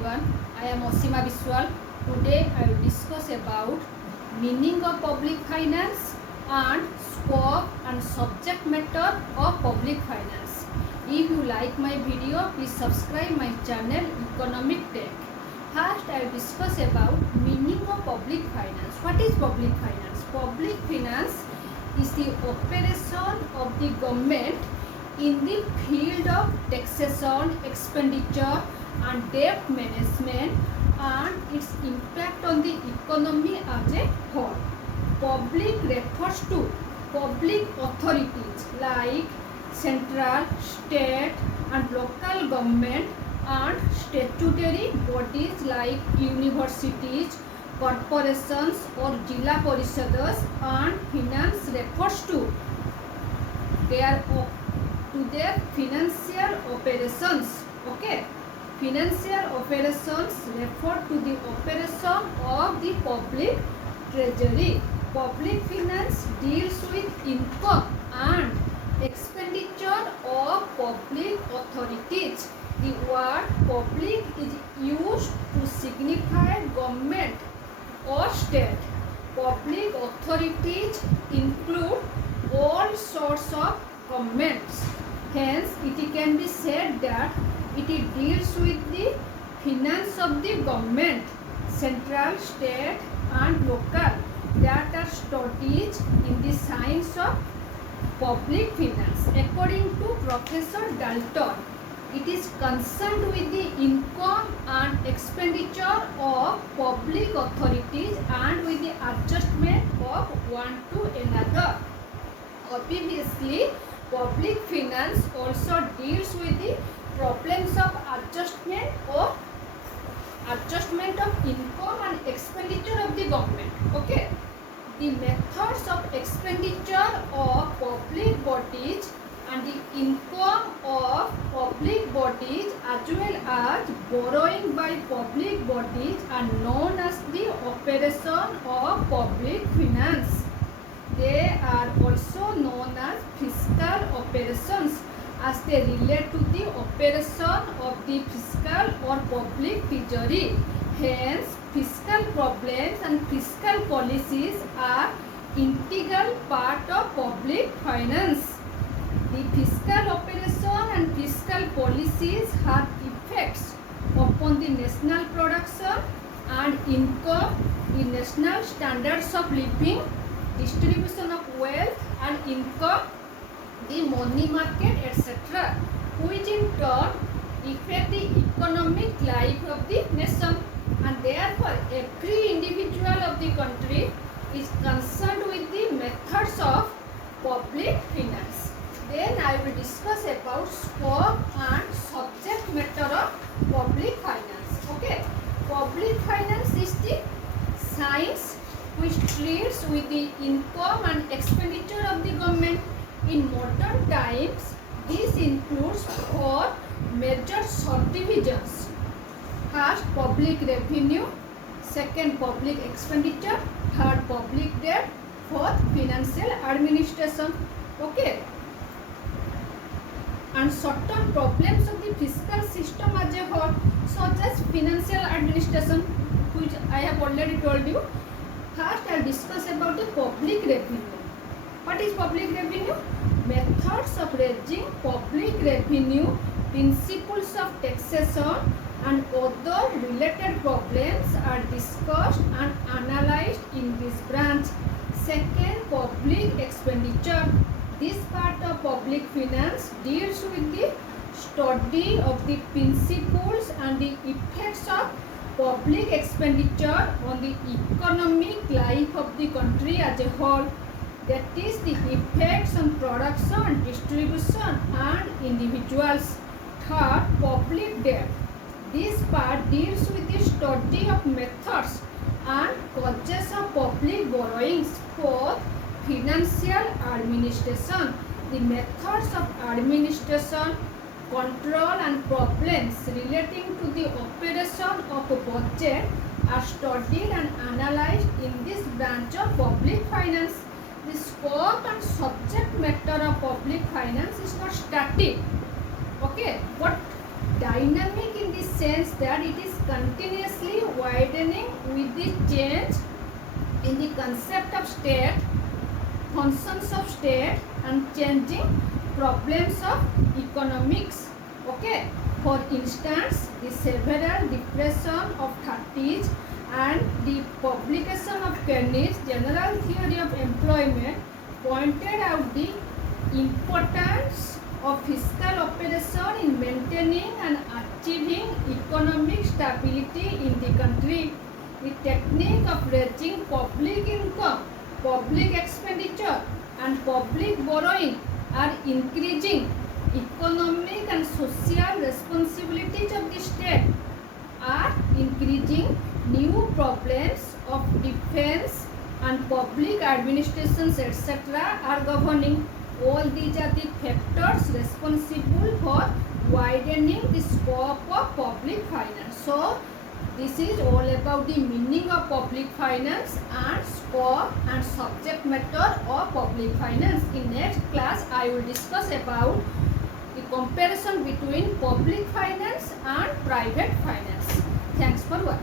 everyone. I am Osima Biswal. Today I will discuss about meaning of public finance and scope and subject matter of public finance. If you like my video, please subscribe my channel Economic Tech. First I will discuss about meaning of public finance. What is public finance? Public finance is the operation of the government in the field of taxation, expenditure and debt management and its impact on the economy as a whole. Public refers to public authorities like central, state and local government and statutory bodies like universities, corporations or Jilla Parishads, and finance refers to their financial operations. Okay, financial operations refer to the operation of the public treasury. Public finance deals with income and expenditure of public authorities. The word public is used to signify government or state. Public authorities include all sorts of governments. Hence, it can be said that it deals with the finance of the government, central, state and local, that are studied in the science of public finance. According to Professor Dalton, it is concerned with the income and expenditure of public authorities and with the adjustment of one to another. Obviously, public finance also deals with the problems of adjustment of income and expenditure of the government. Okay, the methods of expenditure of public bodies and the income of public bodies as well as borrowing by public bodies are known as the operation of public finance. They are also known as fiscal operations as they relate to the operation of the fiscal or public treasury. Hence, fiscal problems and fiscal policies are integral part of public finance. The fiscal operation and fiscal policies have effects upon the national production and income, the national standards of living, distribution of wealth and income, the money market, etc., which in turn affect the economic life of the nation, and therefore every individual of the country is concerned with the methods of public finance. Then I will discuss about scope and subject matter of public finance. Okay, public finance is the science which deals with the income and expenditure of the government. In modern times, this includes four major subdivisions. First, public revenue. Second, public expenditure. Third, public debt. Fourth, financial administration. Okay. And certain problems of the fiscal system as a whole, such as financial administration, which I have already told you. First, I will discuss about the public revenue. What is public revenue? Methods of raising public revenue, principles of taxation and other related problems are discussed and analyzed in this branch. Second, public expenditure. This part of public finance deals with the study of the principles and the effects of public expenditure on the economic life of the country as a whole. That is the effects on production, distribution and individuals. Third, public debt. This part deals with the study of methods and causes of public borrowings. Fourth, financial administration. The methods of administration, control and problems relating to the operation of a budget are studied and analyzed in this branch of public finance. The scope and subject matter of public finance is not static, okay, but dynamic in the sense that it is continuously widening with the change in the concept of state, functions of state, and changing problems of economics. Okay. For instance, the several depression of 30s and the publication of Keynes' General Theory of Employment pointed out the importance of fiscal operation in maintaining and achieving economic stability in the country. The technique of raising public income, public expenditure, and public borrowing are increasing economic and social responsibilities of the state, are increasing new problems of defense and public administrations, etc. are governing. All these are the factors responsible for widening the scope of public finance. So this is all about the meaning of public finance and scope and subject matter of public finance. In next class I will discuss about the comparison between public finance and private finance. Thanks for watching.